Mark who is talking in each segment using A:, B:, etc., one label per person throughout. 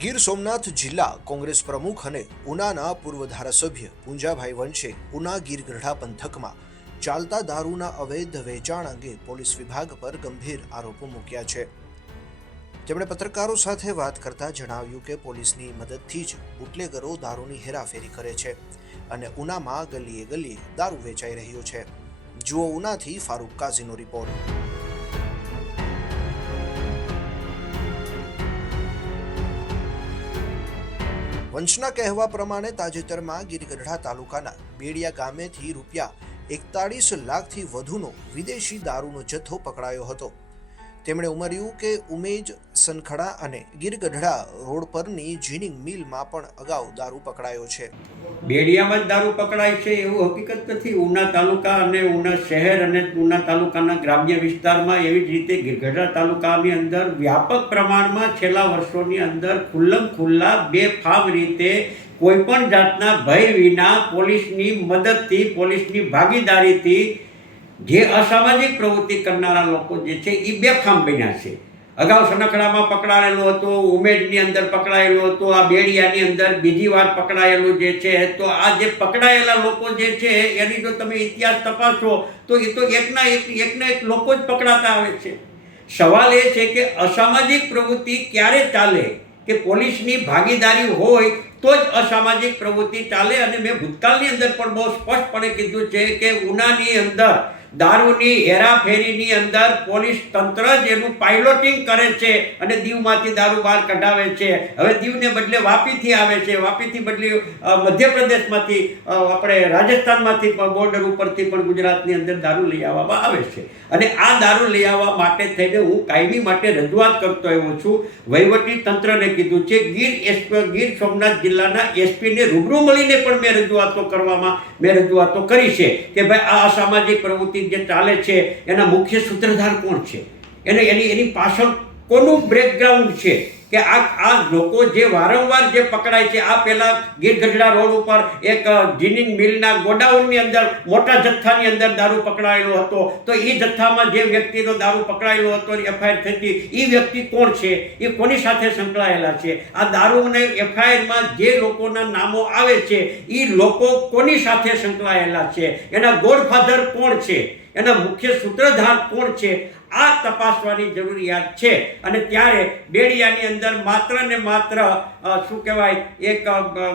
A: ગીર સોમનાથ જિલ્લા કોંગ્રેસ પ્રમુખ અને ઉનાના પૂર્વ ધારાસભ્ય પૂંજાભાઈ વંશે ઉના ગીર ગઢડા પંથકમાં ચાલતા દારૂના અવૈધ વેચાણ અંગે પોલીસ વિભાગ પર ગંભીર આરોપો મૂક્યા છે. તેમણે પત્રકારો સાથે વાત કરતા જણાવ્યું કે પોલીસની મદદથી જ બુટલેગરો દારૂની હેરાફેરી કરે છે અને ઉનામાં ગલીએ ગલીએ દારૂ વેચાઈ રહ્યો છે. જુઓ ઉનાથી ફારૂક કાઝીનો રિપોર્ટ. વંશના કહેવા પ્રમાણે તાજેતરમાં ગીરગઢડા તાલુકાના બેડિયા ગામેથી રૂપિયા એકતાળીસ લાખથી વધુનો વિદેશી દારૂનો જથ્થો પકડાયો હતો. તેમણે ઉમેર્યું કે ઉમેજ સનખડા અને ગીરગઢડા રોડ પરની જીનિંગ મિલમાં પણ અગાઉ દારૂ પકડાયો છે.
B: બેડિયામાં જ દારૂ પકડાય છે એવું હકીકત નથી. ઉના તાલુકા અને ઉના શહેર અને ઉના તાલુકાના ગ્રામ્ય વિસ્તારમાં એવી જ રીતે ગીરગઢડા તાલુકાની અંદર વ્યાપક પ્રમાણમાં છેલ્લા વર્ષોની અંદર ખુલ્લમ ખુલ્લા બેફામ રીતે કોઈ પણ જાતના ભય વિના પોલીસની મદદથી, પોલીસની ભાગીદારીથી જે અસામાજિક પ્રવૃત્તિ કરનારા લોકો જે છે એ બેફામ બન્યા છે. અગાઉ સનખડામાં પકડાયેલો હતો, ઉમેદની અંદર પકડાયેલો હતો, આ બેડિયાની અંદર બીજી વાર પકડાયેલું જે છે, તો આ જે પકડાયેલા લોકો જે છે, એની જો તમે ઇતિહાસ તપાસો, તો એ તો એકના એક એકના એક લોકો જ પકડાતા આવે છે. સવાલ એ છે કે અસામાજિક પ્રવૃત્તિ ક્યારે ચાલે? કે પોલીસની ભાગીદારી હોય, તો જ અસામાજિક પ્રવૃત્તિ ચાલે? અને મેં ભૂતકાળની અંદર પણ બહુ સ્પષ્ટપણે કીધું છે કે ઉનાની અંદર દારૂની હેરાફેરીની અંદર પોલીસ તંત્ર જ એનું પાઇલોટિંગ કરે છે અને દીવમાંથી દારૂ બહાર કઢાવે છે. હવે દીવને બદલે વાપીથી આવે છે. વાપીથી બદલે મધ્યપ્રદેશમાંથી આપણે રાજસ્થાનમાંથી પણ બોર્ડર ઉપરથી પણ ગુજરાતની અંદર દારૂ લઈ આવવામાં આવે છે. અને આ દારૂ લઈ આવવા માટે થઈને હું કાયમી માટે રજૂઆત કરતો આવ્યો છું. વહીવટી તંત્રને કીધું છે, ગીર એસપી ગીર સોમનાથ જિલ્લાના એસપીને રૂબરૂ મળીને પણ મેં રજૂઆતો કરવામાં, મેં રજૂઆતો કરી છે કે ભાઈ આ અસામાજિક પ્રવૃત્તિ જે ચાલે છે, એના મુખ્ય સૂત્રધાર કોણ છે? એને એની એની પાછળ કોનું બ્રેકગ્રાઉન્ડ છે? કે આ આ લોકો જે વારંવાર જે પકડાય છે, આ પહેલા ગીરગઢડા રોડ ઉપર એક જીનિંગ મિલના ગોડાઉનની અંદર, મોટા જથ્થાની અંદર દારૂ પકડાયેલો હતો. તો એ જથ્થામાં જે વ્યક્તિનો દારૂ પકડાયેલો હતો એફઆઈઆર થતી એ વ્યક્તિ કોણ છે? એ કોની સાથે સંકળાયેલા છે? આ દારૂને એફઆઈઆરમાં જે લોકોના નામો આવે છે એ લોકો કોની સાથે સંકળાયેલા છે? એના ગોડફાધર કોણ છે? એના મુખ્ય સૂત્રધાર કોણ છે? આ તપાસવાની જરૂરિયાત છે. અને ત્યારે બેડિયાની અંદર માત્ર ને માત્ર શું કહેવાય, એક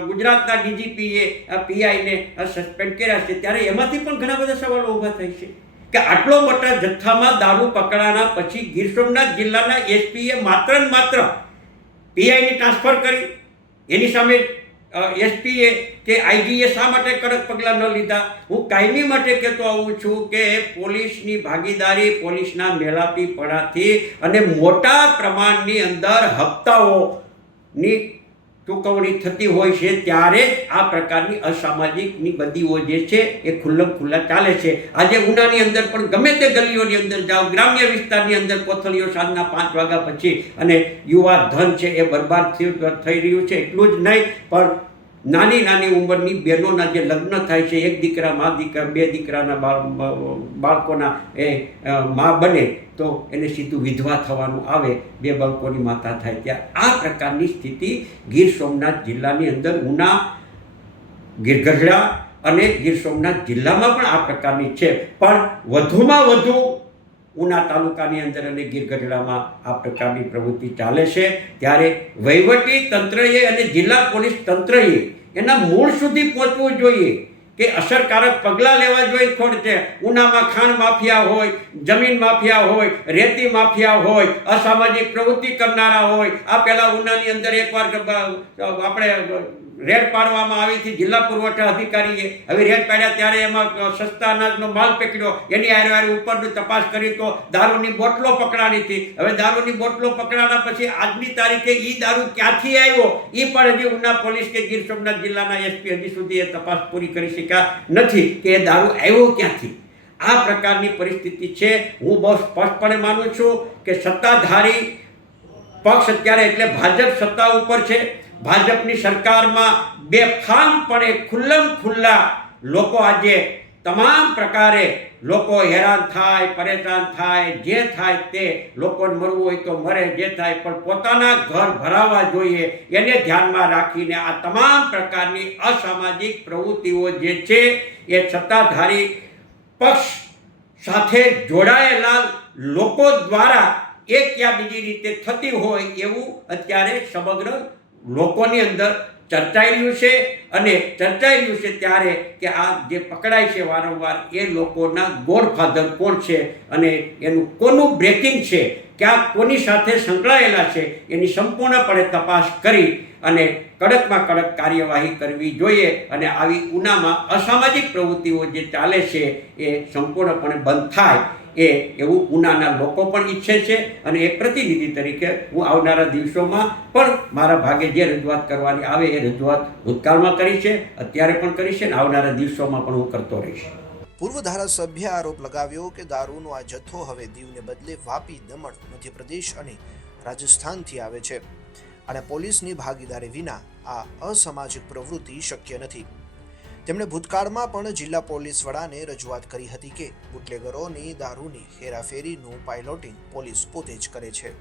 B: ગુજરાતના ડીજીપીએ પીઆઈને સસ્પેન્ડ કર્યા છે. ત્યારે એમાંથી પણ ઘણા બધા સવાલો ઊભા થાય છે. કે આટલો મોટા જથ્થામાં દારૂ પકડાના પછી ગીર સોમનાથ જિલ્લાના એસપીએ માત્ર ને માત્ર પીઆઈની ટ્રાન્સફર કરી. એની સામે એસપીએ કે આઈજીએ શા માટે કડક પગલાં ન લીધા? હું કાયમી માટે કહેતો આવું છું કે પોલીસની ભાગીદારી પોલીસના મેલાપીપણાથી અને મોટા પ્રમાણની અંદર હપ્તાઓની ચૂકવણી થતી હોય છે, ત્યારે આ પ્રકારની અસામાજિકની બદીઓ જે છે એ ખુલ્લમ ખુલ્લા ચાલે છે. આજે ઉનાની અંદર પણ ગમે તે ગલીઓની અંદર જાઓ, ગ્રામ્ય વિસ્તારની અંદર કોથળીઓ સાંજના પાંચ વાગ્યા પછી અને યુવા ધન છે એ બરબાદ થઈ રહ્યું છે, એટલું જ નહીં, પણ નાની નાની ઉંમરની બહેનોના જે લગ્ન થાય છે, એક દીકરા મા દીકરા, બે દીકરાના બાળકોના એ મા બને, તો એને સીધું વિધવા થવાનું આવે, બે બાળકોની માતા થાય ત્યાં. આ પ્રકારની સ્થિતિ ગીર સોમનાથ જિલ્લાની અંદર ઉના ગીરગઢડા અને ગીર સોમનાથ જિલ્લામાં પણ આ પ્રકારની છે. પણ વધુમાં વધુ ઉના તાલુકાની અંદર અને ગીરગઢડામાં આ પ્રકારની પ્રવૃત્તિ ચાલે છે. ત્યારે વહીવટી તંત્રએ અને જિલ્લા પોલીસ તંત્રએ એના મૂળ સુધી પહોંચવું જોઈએ. કે અસરકારક પગલાં લેવા જોઈએ ખોટ છે? ઉનામાં ખાણ માફિયા હોય, જમીન માફિયા હોય, રેતી માફિયા હોય, અસામાજિક પ્રવૃત્તિ કરનારા હોય. આ પહેલાં ઉનાની અંદર એકવાર આપણે રેડ પાડવામાં આવી હતી જિલ્લા પુરવઠા અધિકારીએ. હવે રેડ પાડ્યા ત્યારે એમાં સસ્તા અનાજનો માલ પકડ્યો. એની હારે હારે ઉપરની તપાસ કરી તો દારૂની બોટલો પકડાણી હતી. હવે દારૂની બોટલો પકડાણા પછી આજની તારીખે એ દારૂ ક્યાંથી આવ્યો એ પણ હજી ઉના પોલીસ કે ગીર સોમનાથ જિલ્લાના એસપી હજી સુધી એ તપાસ પૂરી કરી શક્યા નથી કે એ દારૂ આવ્યો ક્યાંથી? આ પ્રકારની પરિસ્થિતિ છે. હું બહુ સ્પષ્ટપણે માનું છું કે સત્તાધારી પક્ષ અત્યારે એટલે ભાજપ સત્તા ઉપર છે. ભાજપની સરકારમાં બેફામપણે ખુલ્લમ ખુલ્લા લોકો આજે તમામ પ્રકારે લોકો હેરાન થાય, પરેશાન થાય, જે થાય તે લોકોને મરવું હોય તો મરે જે થાય પણ પોતાના ઘર ભરાવા જોઈએ. એને ધ્યાનમાં રાખીને આ તમામ પ્રકારની અસામાજિક પ્રવૃત્તિઓ જે છે, એ સત્તાધારી પક્ષ સાથે જોડાયેલા લોકો દ્વારા એક યા બીજી રીતે થતી હોય એવું અત્યારે સમગ્ર લોકોની અંદર ચર્ચાઈ રહ્યું છે અને ચર્ચાઈ રહ્યું છે ત્યારે કે આ જે પકડાય છે વારંવાર એ લોકોના ગોડફાધર કોણ છે અને એનું કોનું બ્રેકિંગ છે? ક્યાં કોની સાથે સંકળાયેલા છે? એની સંપૂર્ણપણે તપાસ કરી અને કડકમાં કડક કાર્યવાહી કરવી જોઈએ અને આવી ઉનામાં અસામાજિક પ્રવૃત્તિઓ જે ચાલે છે એ સંપૂર્ણપણે બંધ થાય. એ એવું ઉનાના લોકો પણ ઈચ્છે છે અને એક પ્રતિનિધિ તરીકે હું આવનારા દિવસોમાં પણ મારા ભાગે જે રજૂઆત કરવાની આવે એ રજૂઆત ભૂતકાળમાં કરી છે, અત્યારે પણ કરી છે અને આવનારા દિવસોમાં પણ હું કરતો રહીશ.
A: પૂર્વ ધારાસભ્ય આરોપ લગાવ્યો કે દારૂનો આ જથ્થો હવે દીવને બદલે વાપી, દમણ, મધ્યપ્રદેશ અને રાજસ્થાનથી આવે છે. અને પોલીસની ભાગીદારી વિના આ અસામાજિક પ્રવૃત્તિ શક્ય નથી. તેમણે ભૂતકાળમાં પણ જિલ્લા પોલીસ વડાને રજૂઆત કરી હતી કે બુટલેગરોની દારૂની હેરાફેરીનું પાયલોટિંગ પોલીસ પોતે જ કરે છે.